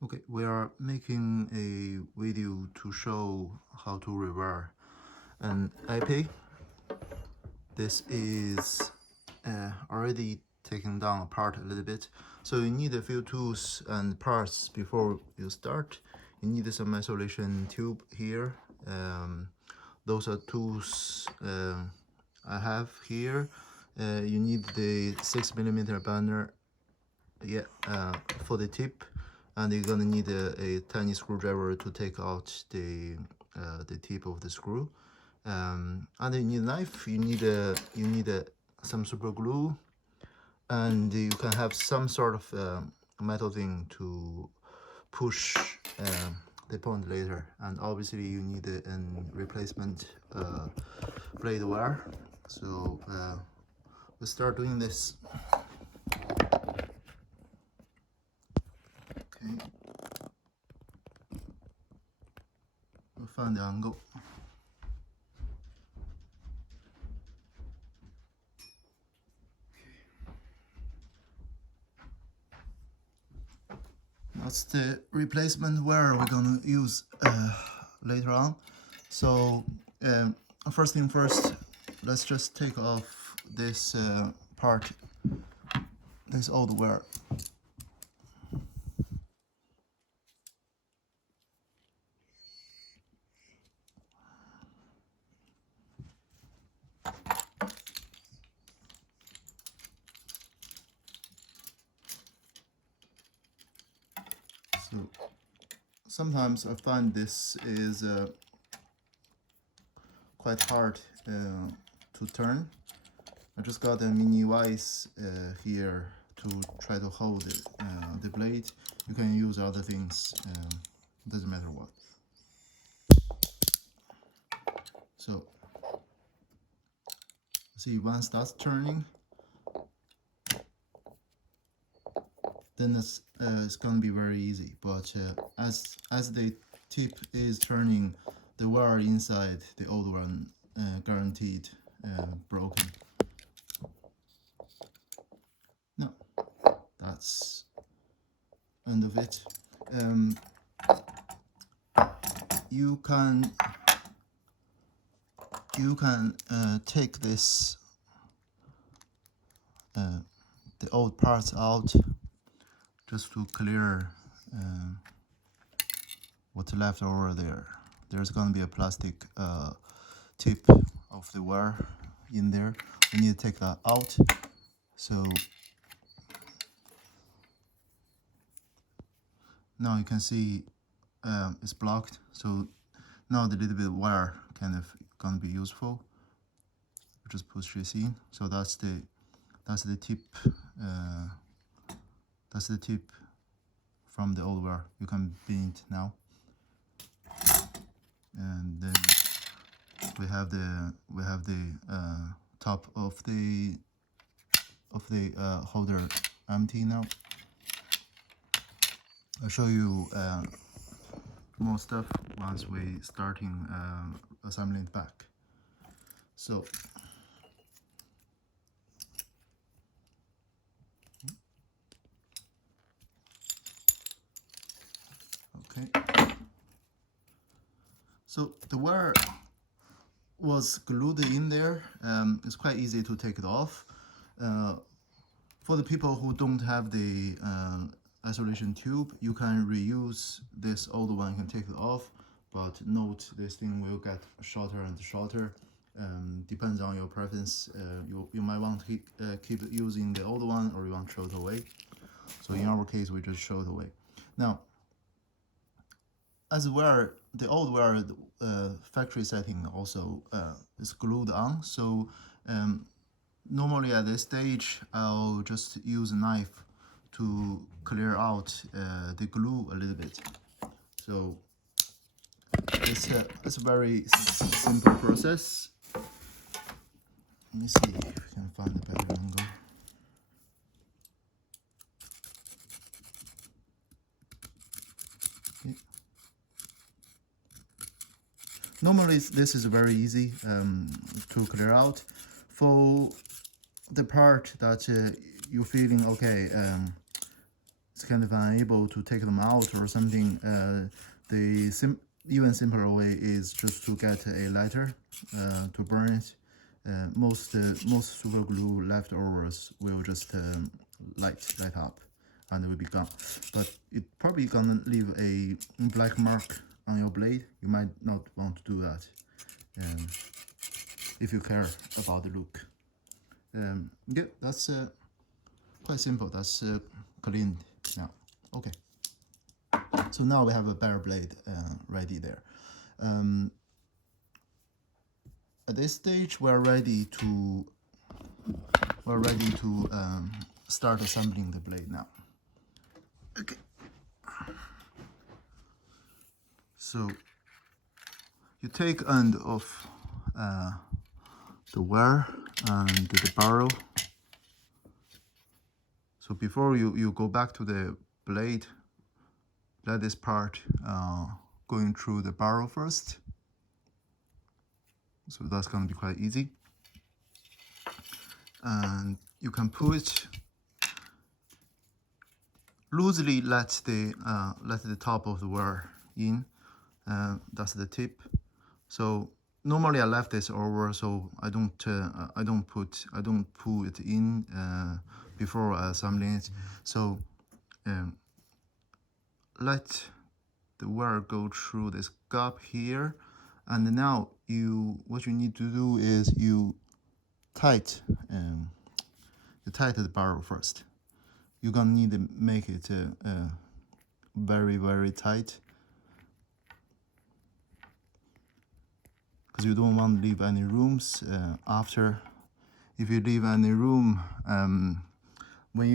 Okay, we are making a video to show how to rewire an Epee. This is already taken down apart a little bit. So you need a few tools and parts before you start. You need some isolation tube here. Those are tools I have here. You need the 6mm burner, yeah, for the tip, and you're gonna need a tiny screwdriver to take out the tip of the screw. And you need a knife. You need some super glue, and you can have some sort of metal thing to push the point later. And obviously you need a replacement blade wire. So we'll start doing this. Okay, we'll find the angle. That's the replacement wire we're gonna use later on. So first thing first, let's just take off this part, this old wire. So sometimes I find this is quite hard to turn. I just got a mini vise here to try to hold it, the blade. You can use other things, doesn't matter what. So see, once starts turning, then it's gonna be very easy. But as the tip is turning, the wire inside the old one guaranteed broken. No, that's end of it. You can take this the old parts out just to clear what's left over there. There's gonna be a plastic tip of the wire in there. We need to take that out. So now you can see it's blocked. So now the little bit of wire kind of gonna be useful. Just push this in. So that's the tip. That's the tip from the old wire. You can bend now. And then we have the top of the holder empty now. I'll show you more stuff once we starting assembling it back. So okay, so the wire was glued in there. It's quite easy to take it off. For the people who don't have the isolation tube, you can reuse this old one, you can take it off, but note this thing will get shorter and shorter. Depends on your preference. You might want to keep using the old one, or you want to throw it away. So in our case, we just throw it away. Now, as wire, the old wire factory setting also is glued on. So normally at this stage, I'll just use a knife to clear out the glue a little bit. So it's a very simple process. Let me see if I can find a better angle. Okay. Normally this is very easy to clear out. For the part that you're feeling okay, it's kind of unable to take them out or something, the even simpler way is just to get a lighter to burn it. Most super glue leftovers will just light up and it will be gone. But it probably gonna leave a black mark on your blade. You might not want to do that if you care about the look. Yeah, that's quite simple. That's cleaned now. Okay. So now we have a better blade ready there. At this stage, we're ready to start assembling the blade now. Okay. So you take end of the wire and the barrel. So before you go back to the blade, let this part going through the barrel first. So that's going to be quite easy. And you can pull it loosely. Let the top of the wire in. That's the tip. So normally I left this over, so I don't pull it in before assembling it. So let the wire go through this gap here, and now what you need to do is you tighten the barrel first. You're gonna need to make it very tight, because you don't want to leave any rooms after. If you leave any room, when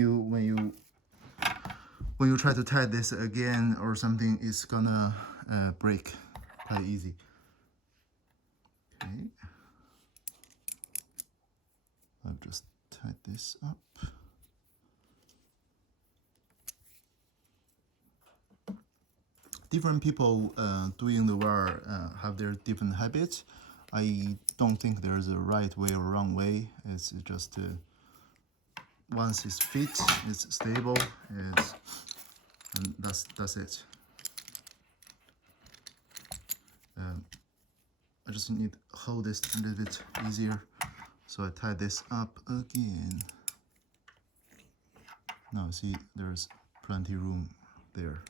you try to tie this again or something, it's gonna break quite easy. Okay, I'll just tie this up. Different people doing the wire have their different habits. I don't think there's a right way or wrong way. It's just once it's fit, it's stable, and that's it. I just need to hold this a little bit easier, so I tie this up again. Now see, there's plenty room there.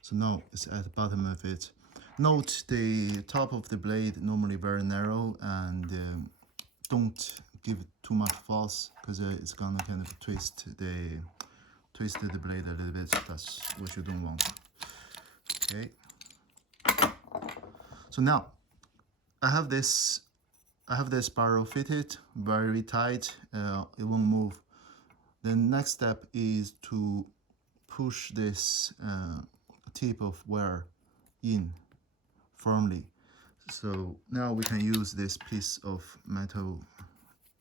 So now it's at the bottom of it. Note the top of the blade normally very narrow, and don't give it too much force, because it's gonna kind of twist the blade a little bit. That's what you don't want. Okay. So now I have this barrel fitted very tight. It won't move. The next step is to push this tip of wire in firmly. So now we can use this piece of metal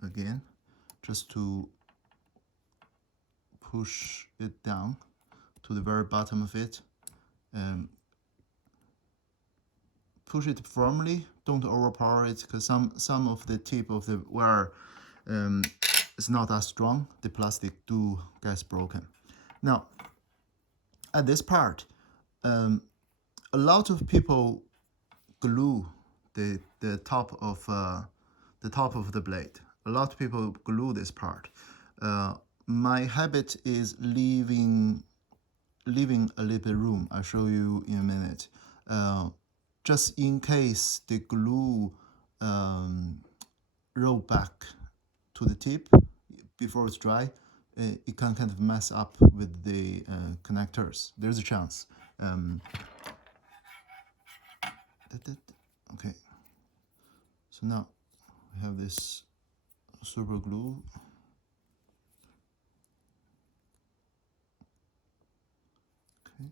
again, just to push it down to the very bottom of it. Push it firmly. Don't overpower it, because some of the tip of the wire is not as strong. The plastic do gets broken. Now, at this part, a lot of people glue the top of the blade. A lot of people glue this part. My habit is leaving a little bit room. I'll show you in a minute. Just in case the glue roll back to the tip before it's dry, it can kind of mess up with the connectors. There's a chance. Okay. So now we have this super glue. Okay.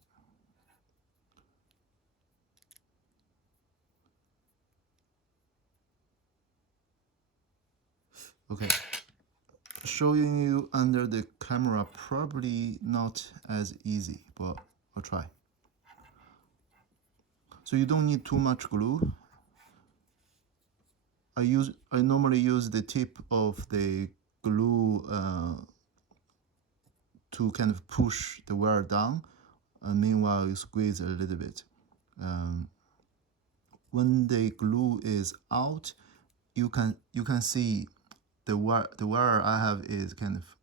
Okay. Showing you under the camera probably not as easy, but I'll try. So you don't need too much glue. I normally use the tip of the glue to kind of push the wire down, and meanwhile you squeeze a little bit. When the glue is out, you can see the wire I have is kind of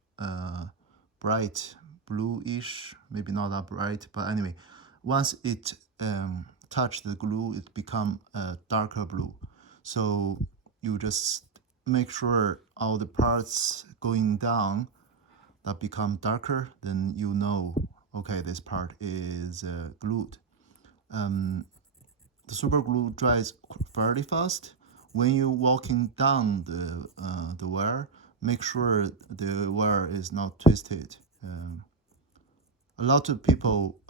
bright bluish, maybe not that bright, but anyway, once it touch the glue, it become a darker blue. So you just make sure all the parts going down that become darker, then you know, okay, this part is glued. The super glue dries fairly fast. When you're walking down the wire, make sure the wire is not twisted. A lot of people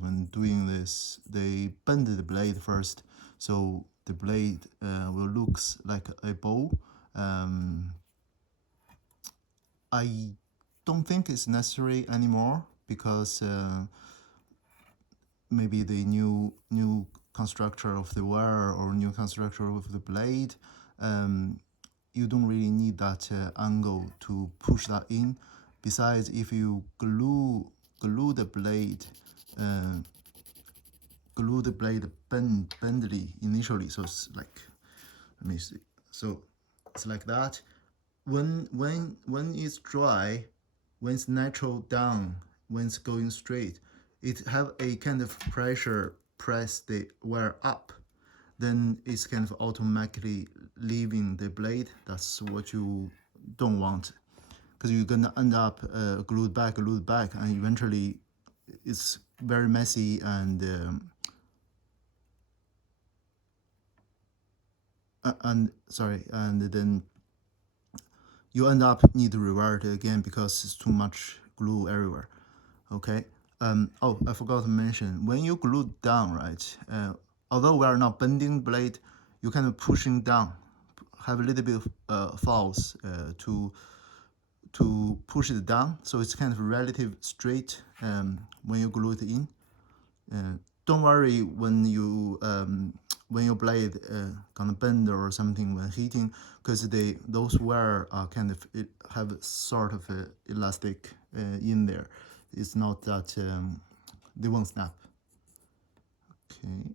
when doing this, they bend the blade first, so the blade will looks like a bow. I don't think it's necessary anymore because maybe the new constructor of the wire or new constructor of the blade, you don't really need that angle to push that in. Besides, if you glue the blade, bendly initially, so it's like, let me see. So it's like that. When it's dry, when it's natural down, when it's going straight, it have a kind of pressure press the wire up, then it's kind of automatically leaving the blade. That's what you don't want, because you're gonna end up glued back, and eventually it's very messy and then you end up need to rewire it again because it's too much glue everywhere. Okay. Oh, I forgot to mention, when you glue down, right? Although we are not bending the blade, you're kind of pushing down, have a little bit of force to push it down, so it's kind of relative straight when you glue it in. Don't worry when your blade gonna bend or something when heating, because those wire are kind of have sort of a elastic in there. It's not that they won't snap. Okay.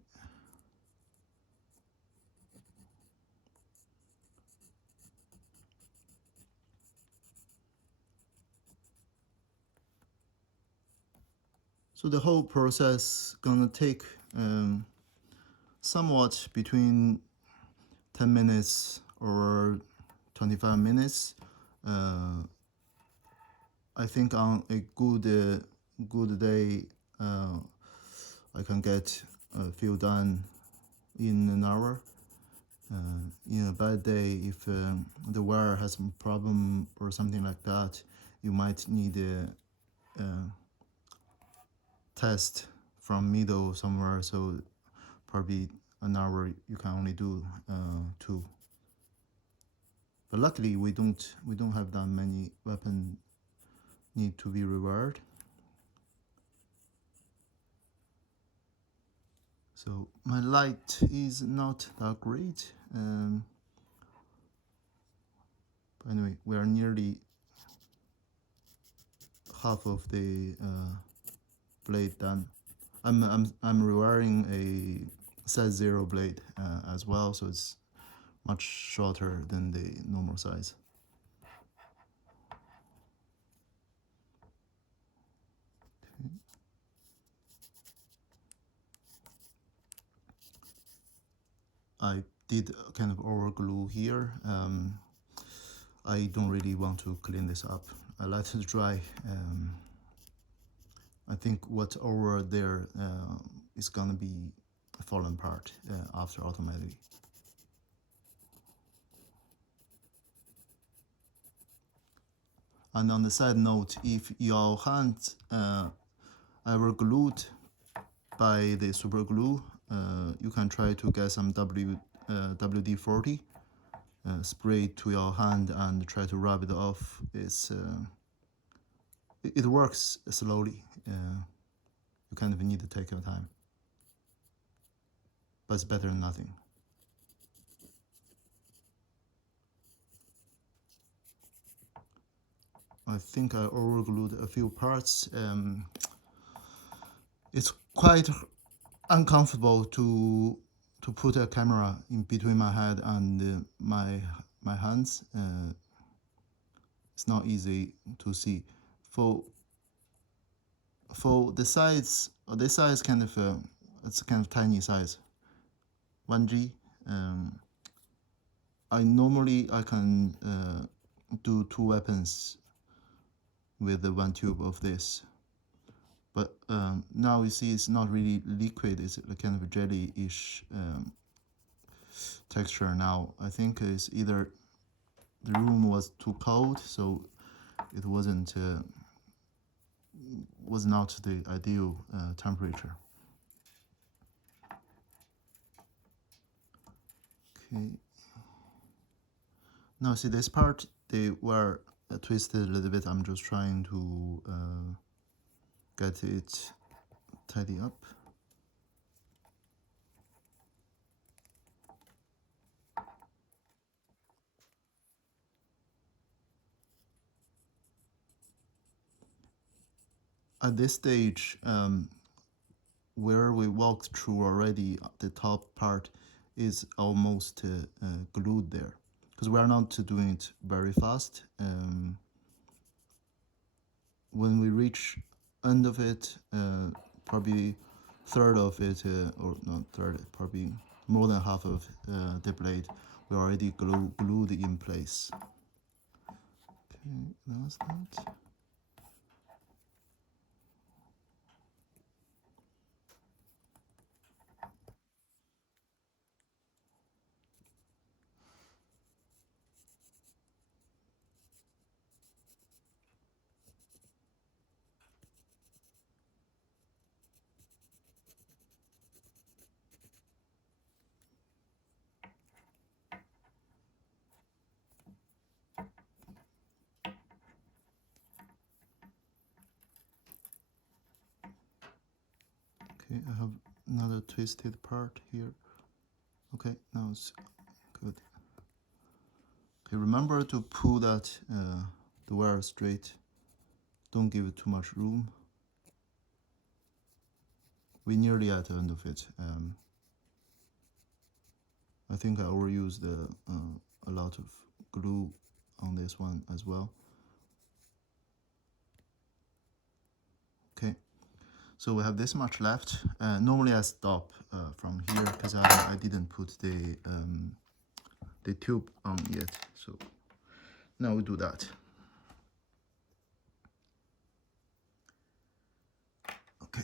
So the whole process gonna take somewhat between 10 minutes or 25 minutes. I think on a good day, I can get a few done in an hour. In a bad day, if the wire has some problem or something like that, you might need a test from middle somewhere, so probably an hour you can only do 2. But luckily we don't have that many weapons need to be rewired. So my light is not that great. But anyway, we are nearly half of the blade done. I'm rewiring a size 0 blade as well, so it's much shorter than the normal size. Okay. I did kind of over glue here. I don't really want to clean this up. I let it dry. I think what's over there is gonna be fallen apart after automatically. And on the side note, if your hand ever glued by the super glue, you can try to get some WD-40, spray it to your hand and try to rub it off. It works slowly. You kind of need to take your time, but it's better than nothing. I think I overglued a few parts. It's quite uncomfortable to put a camera in between my head and my hands. It's not easy to see. For for the size, this size kind of it's kind of tiny size, 1G. I can do 2 weapons with the 1 tube of this. But now you see it's not really liquid, it's a kind of jelly-ish texture now. I think it's either the room was too cold, so it was not the ideal temperature. Okay. Now see this part, they were twisted a little bit. I'm just trying to get it tidy up. At this stage, where we walked through already, the top part is almost glued there, because we are not doing it very fast. When we reach end of it, probably third of it, or not third, probably more than half of the blade, we already glued in place. Okay, that was that. Okay, I have another twisted part here. Okay, now it's good. Okay, remember to pull that the wire straight. Don't give it too much room. We're nearly at the end of it. I think I overused a lot of glue on this one as well. Okay, so we have this much left. Normally I stop from here because I didn't put the tube on yet. So now we do that. Okay.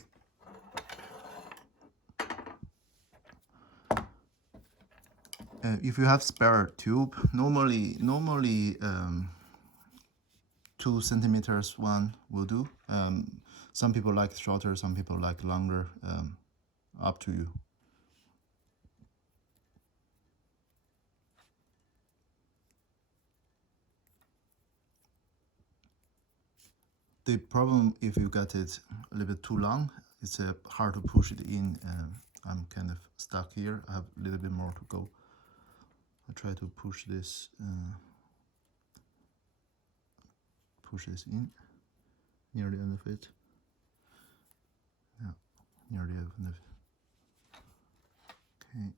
If you have spare tube, normally 2 centimeters one will do. Some people like shorter, some people like longer. Up to you. The problem if you get it a little bit too long, it's hard to push it in. I'm kind of stuck here. I have a little bit more to go. I try to push this in near the end of it. Yeah, near the end of it. Okay.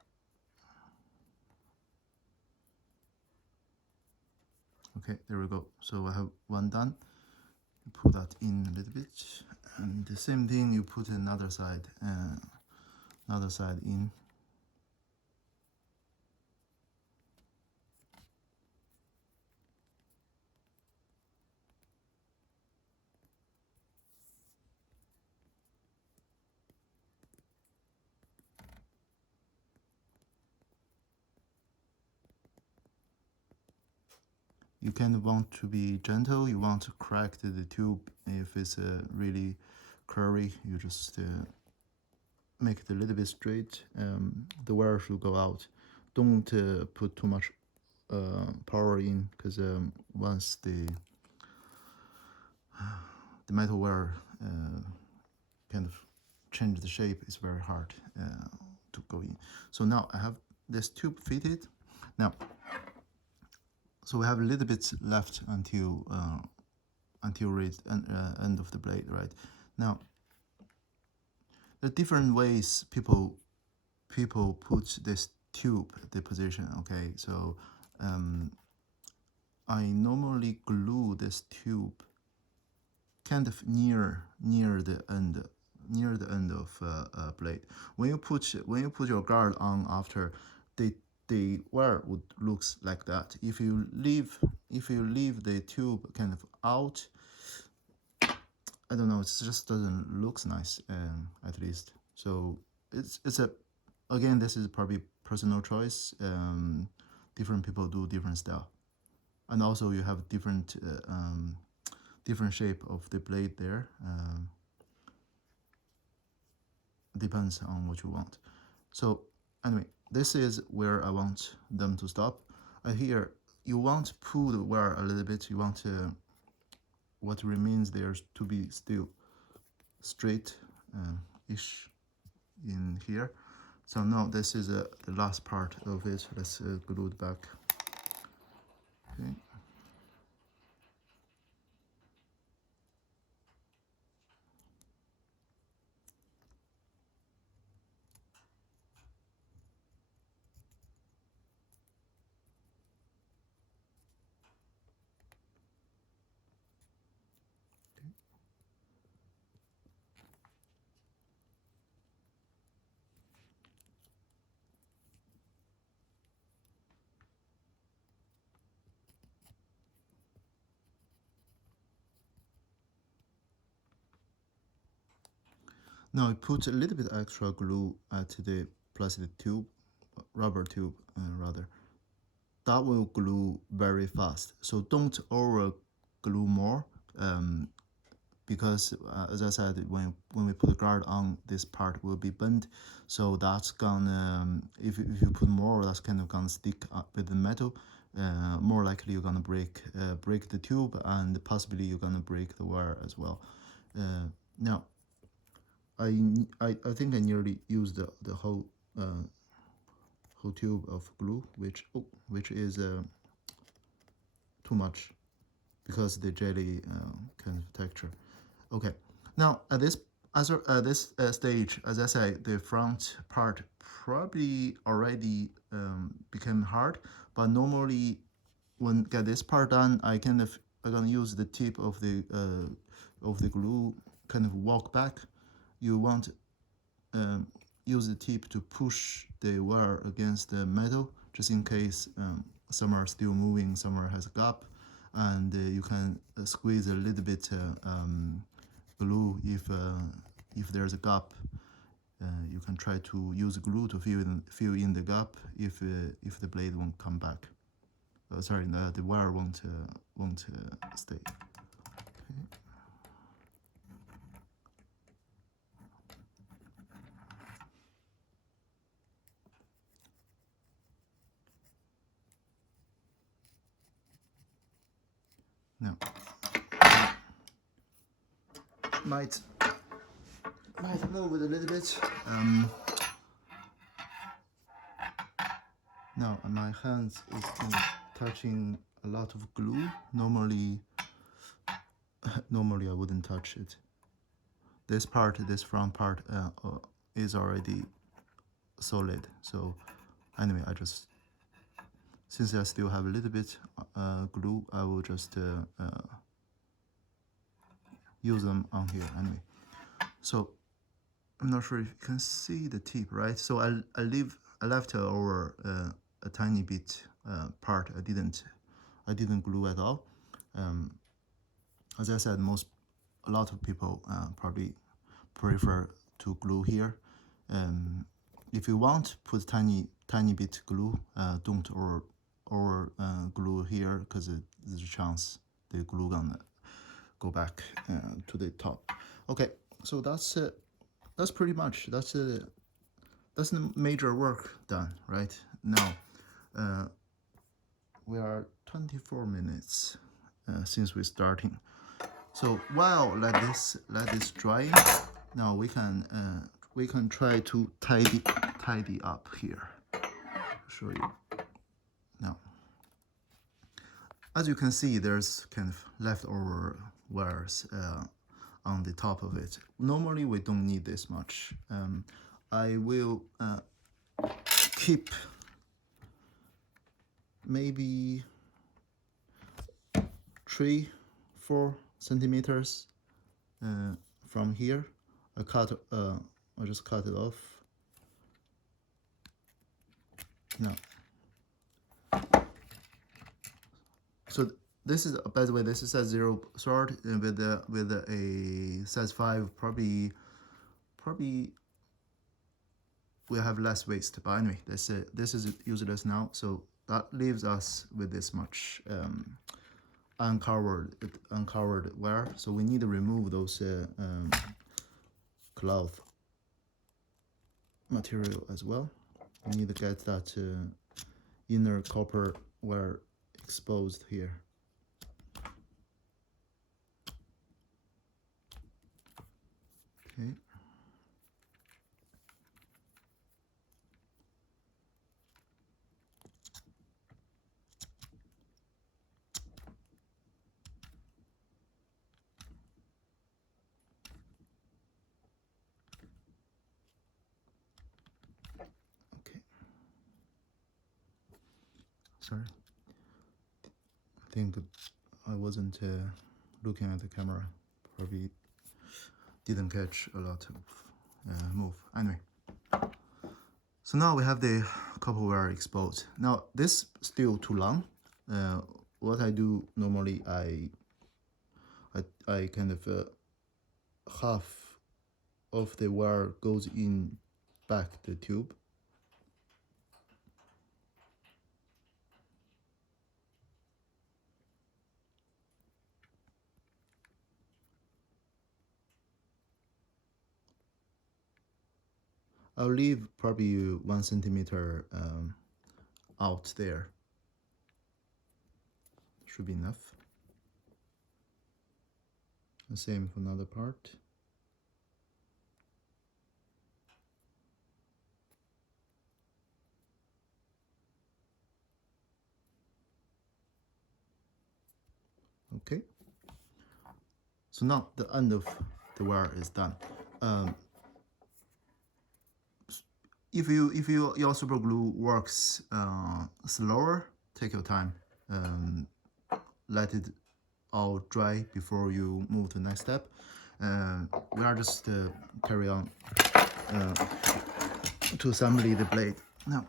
Okay, there we go. So I have one done. Put that in a little bit, and the same thing you put another side in. You kind of want to be gentle. You want to crack the tube. If it's really curvy, you just make it a little bit straight. The wire should go out. Don't put too much power in, because once the metal wire kind of change the shape, it's very hard to go in. So now I have this tube fitted. Now, so we have a little bit left until until it end of the blade, right? Now, there are different ways people put this tube, the position, okay? So I normally glue this tube kind of near the end of blade. When you put your guard on after, the wire would looks like that. If you leave the tube kind of out, I don't know, it just doesn't looks nice, at least. So it's a, again, this is probably personal choice. Different people do different style, and also you have different different shape of the blade there. Depends on what you want. So anyway, this is where I want them to stop. Here you want to pull the wire a little bit. You want what remains there to be still straight ish in here. So now this is the last part of it. Let's glue it back. Okay. Now I put a little bit extra glue at the plastic tube, rubber tube rather. That will glue very fast. So don't over glue more, because as I said, when we put the guard on, this part will be bent. So that's gonna, if you put more, that's kind of gonna stick up with the metal. More likely you're gonna break the tube, and possibly you're gonna break the wire as well. Now, I think I nearly used the whole tube of glue, which is too much because the jelly kind of texture. Okay, now at this stage, as I say, the front part probably already became hard, but normally when get this part done, I'm gonna use the tip of the glue, kind of walk back. You want use the tip to push the wire against the metal, just in case some are still moving, somewhere has a gap, and you can squeeze a little bit glue if there's a gap. You can try to use glue to fill in the gap if the blade won't come back. Sorry, the wire won't stay. Okay. Now, might move it a little bit. Now my hands is kind of touching a lot of glue. Normally I wouldn't touch it. This front part is already solid. So anyway, since I still have a little bit glue, I will just use them on here anyway. So I'm not sure if you can see the tip, right? So I left over a tiny bit part. I didn't glue at all. As I said, a lot of people probably prefer to glue here. If you want, put tiny bit glue. Don't over glue here, because there's a chance the glue gonna go back to the top. Okay, so that's pretty much that's the major work done, right? Now we are 24 minutes since we're starting. So while let this dry, now we can try to tidy up here. I'll show you. Now, as you can see, there's kind of leftover wires on the top of it. Normally we don't need this much. I will keep maybe 3-4 centimeters from here. I just cut it off. Now, so this is, by the way, this is a 0 sword with a size 5. Probably we'll have less waste, but anyway, this is useless now. So that leaves us with this much uncovered wire. So we need to remove those cloth material as well. We need to get that inner copper wire exposed here. Okay. Sorry, I think I wasn't looking at the camera. Probably didn't catch a lot of move. Anyway, so now we have the copper wire exposed. Now this still too long. What I do normally, I kind of half of the wire goes in back the tube. I'll leave probably 1 centimeter out there. Should be enough. The same for another part. Okay. So now the end of the wire is done. If your super glue works slower, take your time. Let it all dry before you move to the next step. We are just carry on to assembly the blade. Now,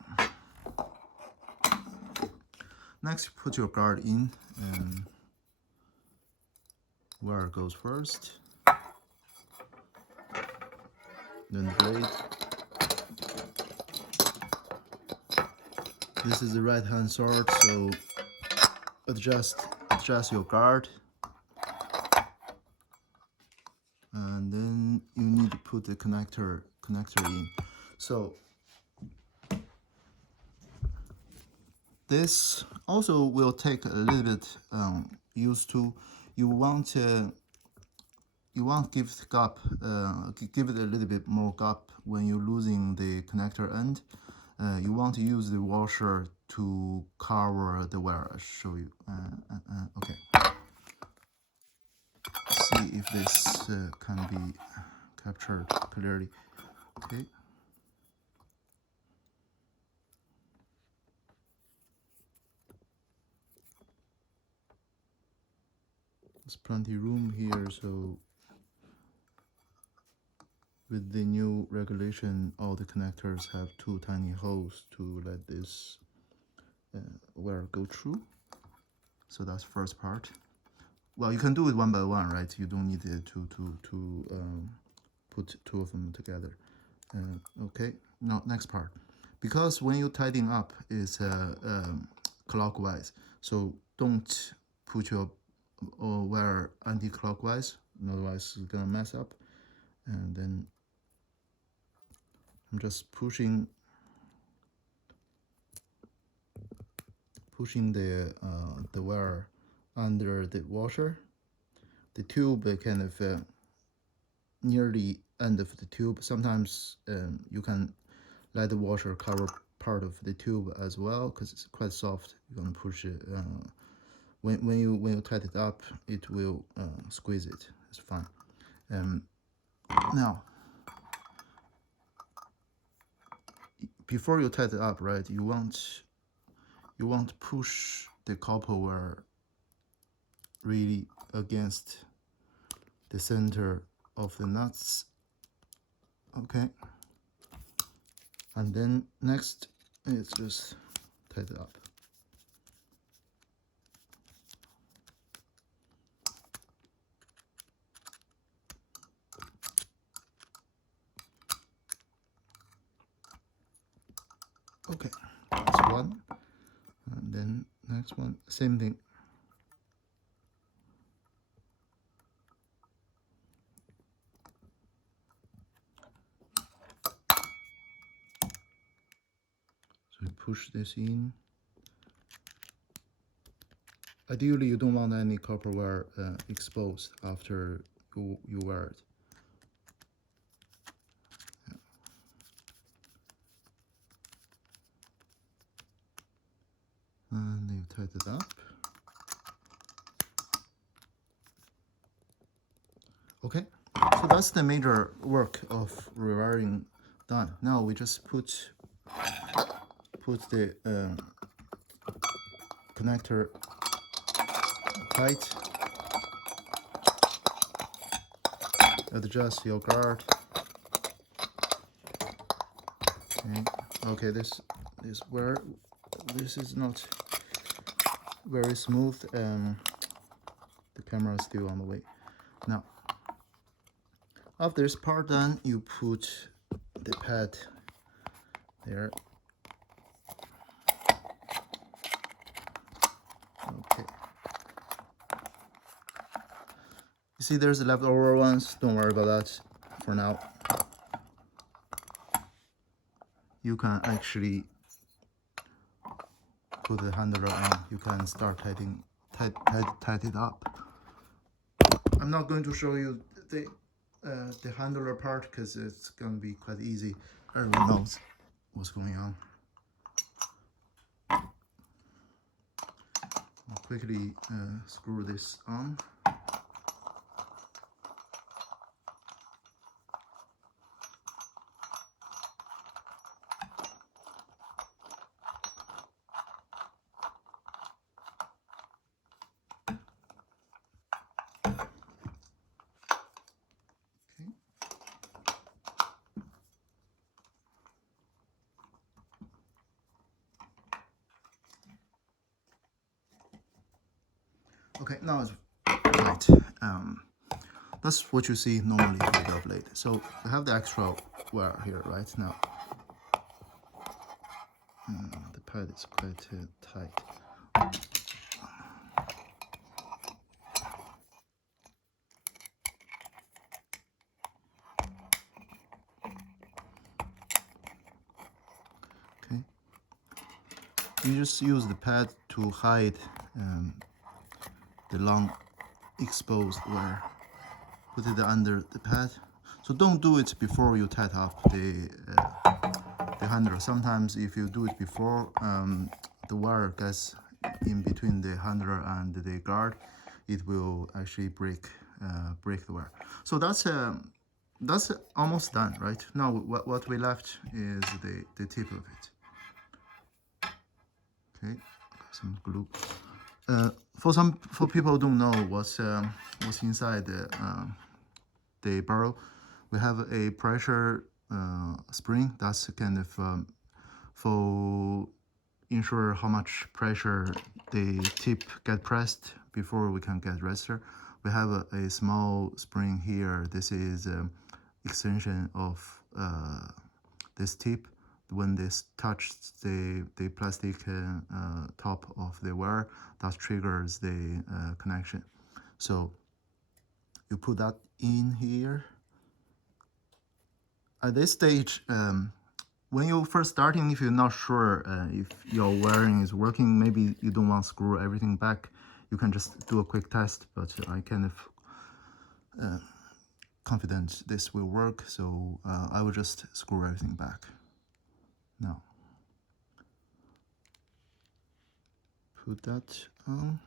next put your guard in. Wire goes first, then the blade. This is the right hand sword, so adjust your guard, and then you need to put the connector in. So this also will take a little bit used to. You want to give the gap, give it a little bit more gap when you're losing the connector end. You want to use the washer to cover the wire. I'll show you. Okay. See if this can be captured clearly. Okay. There's plenty room here, so with the new regulation, all the connectors have 2 tiny holes to let this wire go through. So that's first part. Well, you can do it one by one, right? You don't need to put 2 of them together. Okay. Now next part, because when you tidying up is clockwise, so don't put your wire anti-clockwise, otherwise it's gonna mess up. And then I'm just pushing the wire under the washer. The tube kind of near the end of the tube. Sometimes you can let the washer cover part of the tube as well, because it's quite soft. You're gonna push it when you tighten it up, it will squeeze it. It's fine. Now, before you tighten it up, right? You want to push the copper wire really against the center of the nuts. Okay. And then next, it's just tighten it up. Okay, that's one. And then next one, same thing. So you push this in. Ideally, you don't want any copper wire exposed after you wear it. And you tighten it up. Okay, so that's the major work of rewiring done. Now we just put the connector tight, adjust your guard. Okay, this is where this is not very smooth. The camera is still on the way. Now, after this part done, you put the pad there. Okay. You see there's the leftover ones, don't worry about that for now. You can actually put the handler on, you can start tighten it up. I'm not going to show you the handler part because it's going to be quite easy. Everyone knows what's going on. I'll quickly screw this on. Okay, now it's right. That's what you see normally for the blade. So I have the extra wire here right now. The pad is quite tight. Okay. You just use the pad to hide the long exposed wire. Put it under the pad. So don't do it before you tighten up the handle. Sometimes if you do it before, the wire gets in between the handle and the guard, it will actually break the wire. So that's almost done, right? Now what we left is the tip of it. Okay, some glue. For people who don't know what's inside the barrel, we have a pressure spring that's kind of for ensure how much pressure the tip get pressed before we can get register. We have a small spring here. This is extension of this tip. When this touches the plastic top of the wire, that triggers the connection. So you put that in here. At this stage, when you're first starting, if you're not sure if your wiring is working, maybe you don't want to screw everything back, you can just do a quick test, but I kind of confident this will work, so I will just screw everything back. Now, put that on.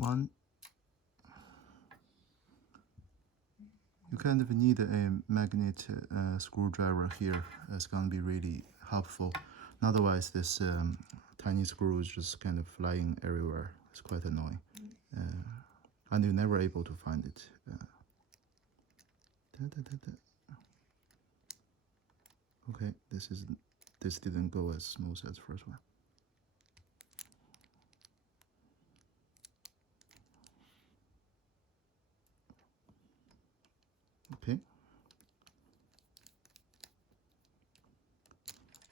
one. You kind of need a magnet screwdriver here. It's gonna be really helpful. Otherwise, this tiny screw is just kind of flying everywhere. It's quite annoying, and you're never able to find it. Okay, this didn't go as smooth as the first one. Okay.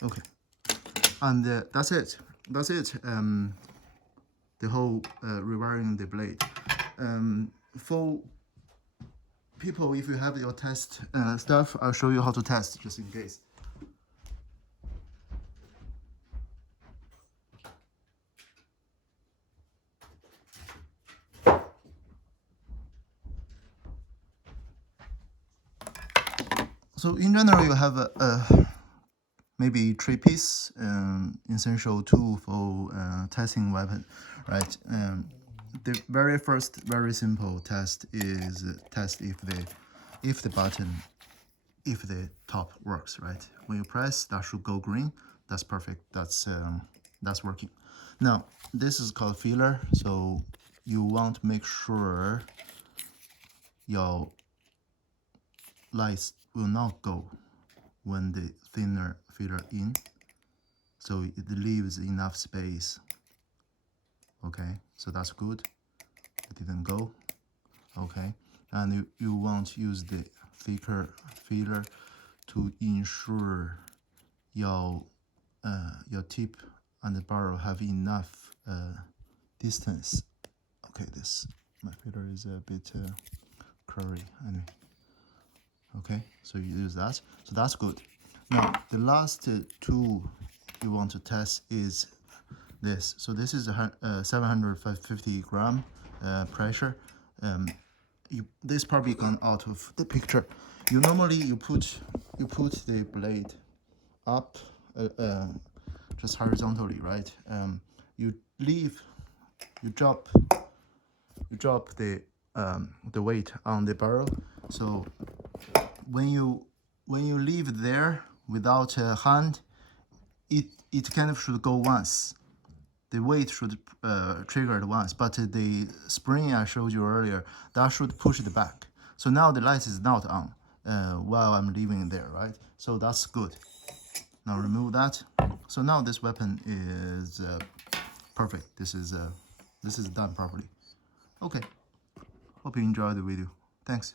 Okay, and that's it. That's it. The whole rewiring the blade. For people, if you have your test stuff, I'll show you how to test just in case. So in general, you have maybe 3-piece essential tool for testing weapon, right? The very first, very simple test is test if the button, if the top works, right? When you press, that should go green. That's perfect. That's working. Now this is called feeler. So you want to make sure your lights will not go when the thinner feeler in, so it leaves enough space. Okay, so that's good. It didn't go. Okay, and you want to use the thicker feeler to ensure your tip and the barrel have enough distance. Okay, my feeler is a bit curly anyway. Okay, so you use that. So that's good. Now the last tool you want to test is this. So this is a 750 gram pressure. This probably gone out of the picture. You normally put the blade up just horizontally, right? You drop the weight on the barrel. So when you leave there without a hand, it kind of should go once. The weight should trigger it once, but the spring I showed you earlier, that should push it back. So now the light is not on while I'm leaving it there, right? So that's good. Now remove that. So now this weapon is perfect. This is done properly. Okay. Hope you enjoyed the video. Thanks.